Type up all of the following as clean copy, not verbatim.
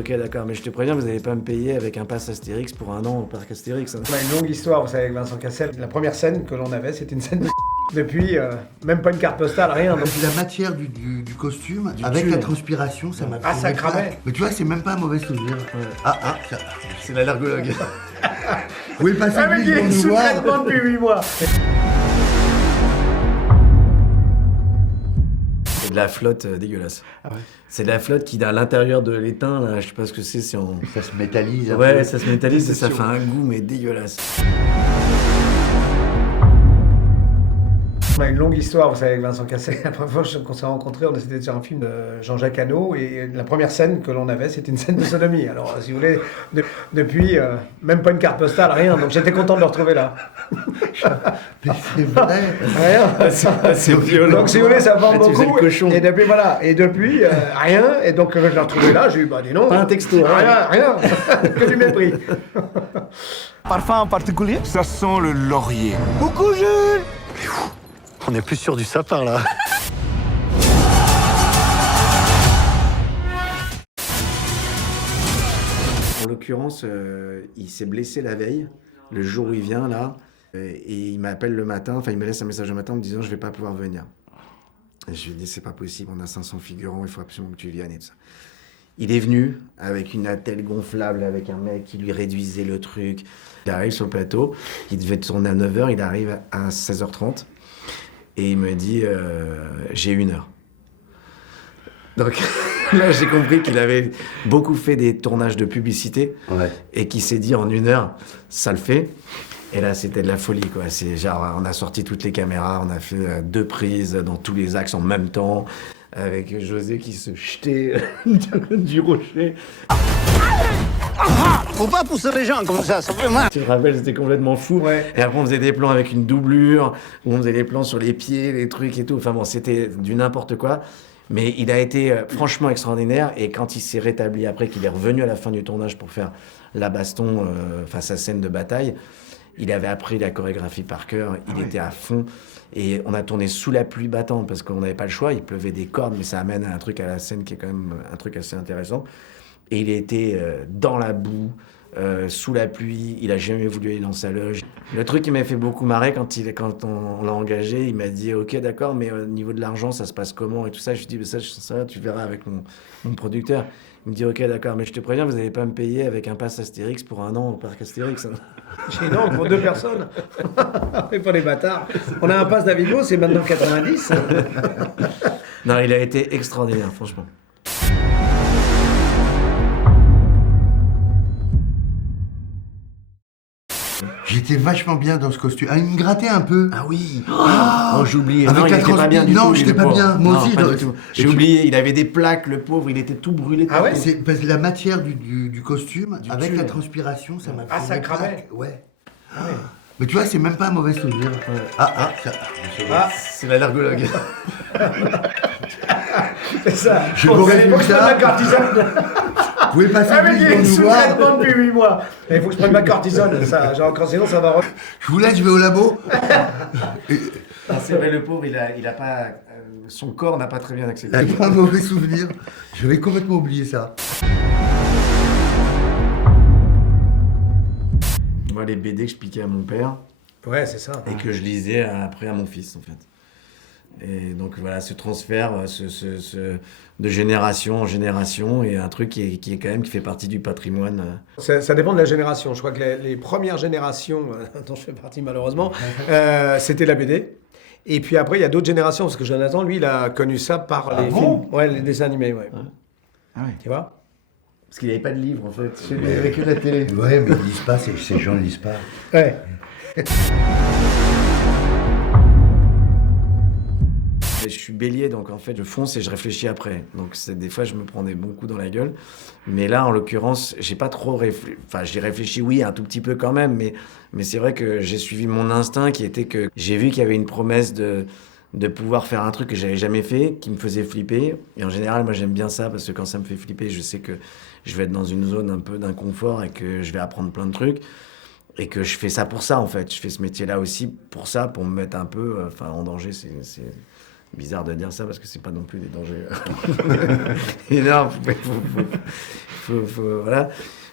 Ok, d'accord, mais je te préviens, vous n'allez pas me payer avec un pass Astérix pour un an au parc Astérix. On a une longue histoire, vous savez, avec Vincent Cassel. La première scène que l'on avait, c'était une scène de depuis, même pas une carte postale, rien. Donc... La matière du costume, avec la transpiration, ça m'a fait... Ah, ça cramait. Mais tu vois, c'est même pas un mauvais souvenir. Ouais. C'est l'allergologue. Vous pouvez passer Ah, mais il pour est nous sous voir. traitement depuis 8 mois. C'est de la flotte dégueulasse. Ah ouais. C'est de la flotte qui, à l'intérieur de l'étain, là, je sais pas ce que c'est en... Ça se métallise un Ouais, peu. ça se métallise et ça fait un goût, mais dégueulasse. On a une longue histoire, vous savez, avec Vincent Cassel. La première fois qu'on s'est rencontrés, on était sur un film de Jean-Jacques Hano, et la première scène que l'on avait, c'était une scène de sodomie. Alors, si vous voulez, depuis, même pas une carte postale, rien. Donc j'étais content de le retrouver là. Mais c'est vrai. Rien. C'est violent. Donc si vous voulez, ça forme Ah, tu faisais beaucoup. le cochon. Et depuis, voilà. Et depuis, rien. Et donc, je l'ai retrouvé là, j'ai eu, bah dis non. Pas un texto, hein. Rien. Que du mépris. Parfum en particulier? Ça sent le laurier. Coucou Jules! On est plus sûr du sapin là. En l'occurrence, il s'est blessé la veille, le jour où il vient là, et il m'appelle le matin, enfin il me laisse un message le matin en me disant je vais pas pouvoir venir. Et je lui dis c'est pas possible, on a 500 figurants, il faut absolument que tu viennes et tout ça. Il est venu avec une attelle gonflable, avec un mec qui lui réduisait le truc. Il arrive sur le plateau, il devait tourner à 9h, il arrive à 16h30, et il me dit j'ai 1 heure. Donc là, j'ai compris qu'il avait beaucoup fait des tournages de publicité Ouais. et qu'il s'est dit en 1 heure, ça le fait. Et là, c'était de la folie, quoi. C'est genre, on a sorti toutes les caméras, on a fait 2 prises dans tous les axes en même temps, avec José qui se jetait du rocher. Faut pas pousser les gens comme ça fait mal. Tu te rappelles, c'était complètement fou. Ouais. Et après, on faisait des plans avec une doublure, où on faisait des plans sur les pieds, les trucs et tout. Enfin bon, c'était du n'importe quoi. Mais il a été franchement extraordinaire. Et quand il s'est rétabli après, qu'il est revenu à la fin du tournage pour faire la baston, enfin sa scène de bataille, il avait appris la chorégraphie par cœur. Il était à fond. Et on a tourné sous la pluie battante parce qu'on n'avait pas le choix. Il pleuvait des cordes, mais ça amène à un truc à la scène qui est quand même un truc assez intéressant. Et il était dans la boue, sous la pluie. Il a jamais voulu aller dans sa loge. Le truc qui m'a fait beaucoup marrer quand on l'a engagé, il m'a dit ok d'accord, mais au niveau de l'argent ça se passe comment et tout ça. Je lui dis mais ça tu verras avec mon producteur. Il me dit ok d'accord, mais je te préviens, vous n'allez pas me payer avec un pass Astérix pour un an au parc Astérix. J'ai non, pour 2 personnes. On n'est pas des bâtards. On a un pass Navigo, c'est maintenant 90. Non, il a été extraordinaire, franchement. J'étais vachement bien dans ce costume. Ah, il me grattait un peu. Ah oui. Oh, j'ai oublié. Avec non, la il était pas bien du non, tout. lui, j'étais le pas pauvre. bien. Moi Non, aussi, pas dans- du tout. J'ai Et tu- oublié. Il avait des plaques, le pauvre. Il était tout brûlé. Ah ouais, C'est parce que la matière du costume, avec tulle. la transpiration, ça m'a fait... Ah, ça des cramait. plaques. Ouais. Mais tu vois, c'est même pas un mauvais souvenir. Ah, C'est l'allergologue. c'est ça. Je Bon, m'aurais il faut que vu je prenne ça. ma cortisone. Vous pouvez passer Ah, mais il vite est pour nous sous voir. traitement depuis 8 mois. Il faut que je prenne ma cortisone. Ça, genre, quand sinon, ça va. Je vous laisse, je vais au labo. Ah, c'est vrai, le pauvre, il a pas. Son corps n'a pas très bien accepté. C'est pas un mauvais souvenir. J'avais complètement oublié ça. Moi, les BD que je piquais à mon père Ouais, c'est ça. et que je lisais après à mon fils, en fait. Et donc voilà, ce transfert de génération en génération et un truc qui est quand même qui fait partie du patrimoine. Ça dépend de la génération. Je crois que les premières générations, dont je fais partie malheureusement, c'était la BD. Et puis après, il y a d'autres générations, parce que Jonathan, lui, il a connu ça par les bon films. Ouais, les dessins animés, ouais. Ah ouais. Tu vois? Parce qu'il n'avait pas de livre, en fait. Chez lui, il avait que la télé. Ouais, mais ils lisent pas, ces gens ne lisent pas. Ouais. Je suis bélier, donc en fait, je fonce et je réfléchis après. Donc des fois, je me prends des bons coups dans la gueule. Mais là, en l'occurrence, j'ai pas trop réfléchi. Enfin, j'ai réfléchi, oui, un tout petit peu quand même. Mais c'est vrai que j'ai suivi mon instinct qui était que j'ai vu qu'il y avait une promesse de pouvoir faire un truc que j'avais jamais fait, qui me faisait flipper. Et en général, moi, j'aime bien ça parce que quand ça me fait flipper, je sais que je vais être dans une zone un peu d'inconfort et que je vais apprendre plein de trucs. Et que je fais ça pour ça, en fait. Je fais ce métier-là aussi pour ça, pour me mettre un peu en danger. Bizarre de dire ça parce que c'est pas non plus des dangers énormes. Voilà.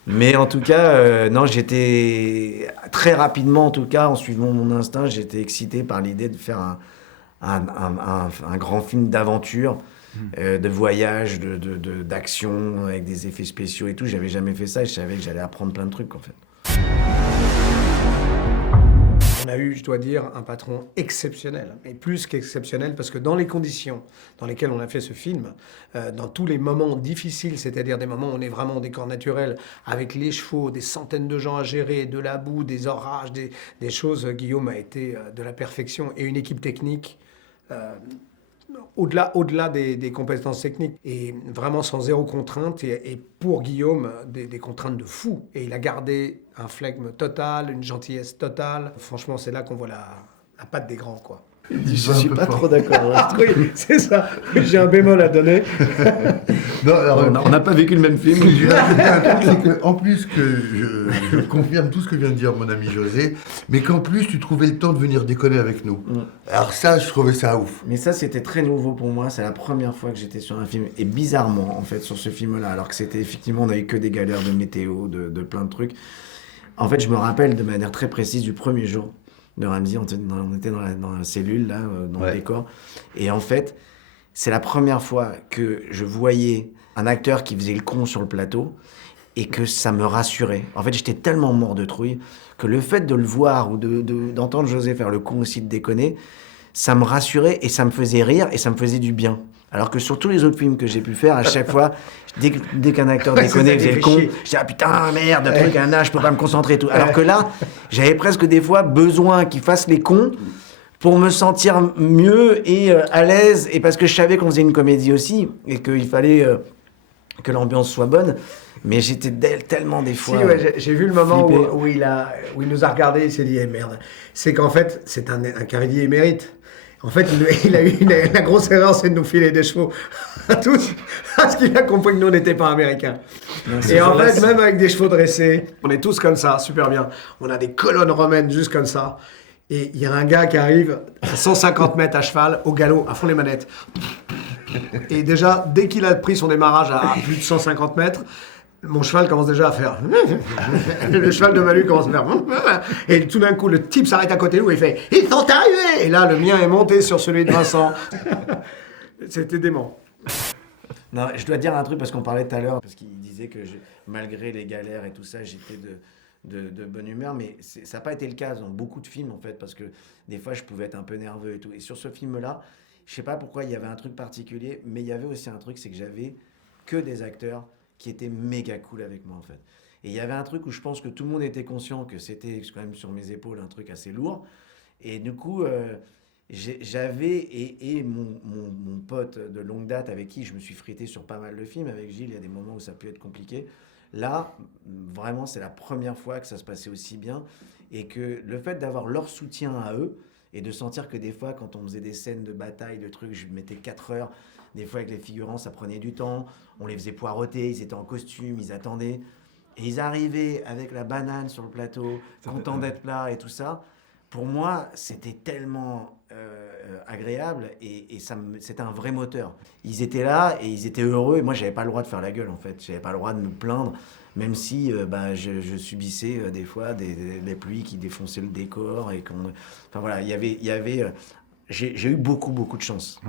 Mais en tout cas, non, j'étais très rapidement, en tout cas, en suivant mon instinct, j'étais excité par l'idée de faire un grand film d'aventure, de voyage, d'action, avec des effets spéciaux et tout. J'avais jamais fait ça et je savais que j'allais apprendre plein de trucs, en fait. On a eu, je dois dire, un patron exceptionnel, et plus qu'exceptionnel, parce que dans les conditions dans lesquelles on a fait ce film, dans tous les moments difficiles, c'est-à-dire des moments où on est vraiment au décor naturel, avec les chevaux, des centaines de gens à gérer, de la boue, des orages, des choses, Guillaume a été de la perfection, et une équipe technique au-delà des compétences techniques, et vraiment sans zéro contrainte, et pour Guillaume, des contraintes de fou. Et il a gardé un flegme total, une gentillesse totale. Franchement, c'est là qu'on voit la patte des grands, quoi. Je suis pas trop d'accord. Oui, c'est ça. J'ai un bémol à donner. Non, alors, On n'a pas vécu le même film. je vais rajouter un truc, c'est que, en plus que je confirme tout ce que vient de dire mon ami José, mais qu'en plus tu trouvais le temps de venir déconner avec nous. Alors ça, je trouvais ça ouf. Mais ça, c'était très nouveau pour moi. C'est la première fois que j'étais sur un film. Et bizarrement, en fait, sur ce film-là, alors que c'était effectivement, on n'avait que des galères de météo, de plein de trucs. En fait, je me rappelle de manière très précise du premier jour de Ramzy. On était dans la cellule, là, dans le décor. Et en fait, c'est la première fois que je voyais un acteur qui faisait le con sur le plateau et que ça me rassurait. En fait, j'étais tellement mort de trouille que le fait de le voir ou d'entendre José faire le con aussi, de déconner, ça me rassurait et ça me faisait rire et ça me faisait du bien. Alors que sur tous les autres films que j'ai pu faire, à chaque fois, dès qu'un acteur déconnait, faisait le con, je disais « Ah putain, merde, truc, un âge, je peux pas me concentrer et tout. » Alors que là, j'avais presque des fois besoin qu'il fasse les cons pour me sentir mieux et à l'aise, et parce que je savais qu'on faisait une comédie aussi, et qu'il fallait que l'ambiance soit bonne. Mais j'étais tellement des fois... Si, ouais, j'ai vu le moment flippé. où il nous a regardé, il s'est dit, eh merde. C'est qu'en fait, c'est un cavalier émérite. En fait, il a eu la grosse erreur, c'est de nous filer des chevaux à tous, parce qu'il a compris que nous, on n'était pas américains. Non, Et en vrai, fait, même avec des chevaux dressés, on est tous comme ça, super bien. On a des colonnes romaines juste comme ça. Et il y a un gars qui arrive à 150 mètres à cheval, au galop, à fond les manettes. Et déjà, dès qu'il a pris son démarrage à plus de 150 mètres, mon cheval commence déjà à faire... Le cheval de Manu commence à faire... Et tout d'un coup, le type s'arrête à côté de nous et il fait « Ils sont arrivés !» Et là, le mien est monté sur celui de Vincent. C'était dément. Non, je dois dire un truc parce qu'on parlait tout à l'heure, parce qu'il disait que malgré les galères et tout ça, j'étais de bonne humeur, mais ça n'a pas été le cas dans beaucoup de films en fait, parce que des fois je pouvais être un peu nerveux et tout. Et sur ce film-là, je sais pas pourquoi il y avait un truc particulier, mais il y avait aussi un truc, c'est que j'avais que des acteurs qui étaient méga cool avec moi en fait. Et il y avait un truc où je pense que tout le monde était conscient que c'était quand même sur mes épaules un truc assez lourd. Et du coup, j'avais, et mon pote de longue date avec qui je me suis frité sur pas mal de films, avec Gilles, il y a des moments où ça peut être compliqué. Là, vraiment, c'est la première fois que ça se passait aussi bien. Et que le fait d'avoir leur soutien à eux, et de sentir que des fois, quand on faisait des scènes de bataille, de trucs, je mettais 4 heures. Des fois, avec les figurants, ça prenait du temps. On les faisait poireauter, ils étaient en costume, ils attendaient. Et ils arrivaient avec la banane sur le plateau, contents d'être là et tout ça. Pour moi, c'était tellement agréable et c'était un vrai moteur. Ils étaient là et ils étaient heureux et moi, j'avais pas le droit de faire la gueule en fait. J'avais pas le droit de me plaindre, même si je subissais des fois des pluies qui défonçaient le décor et enfin voilà, j'ai eu beaucoup de chance.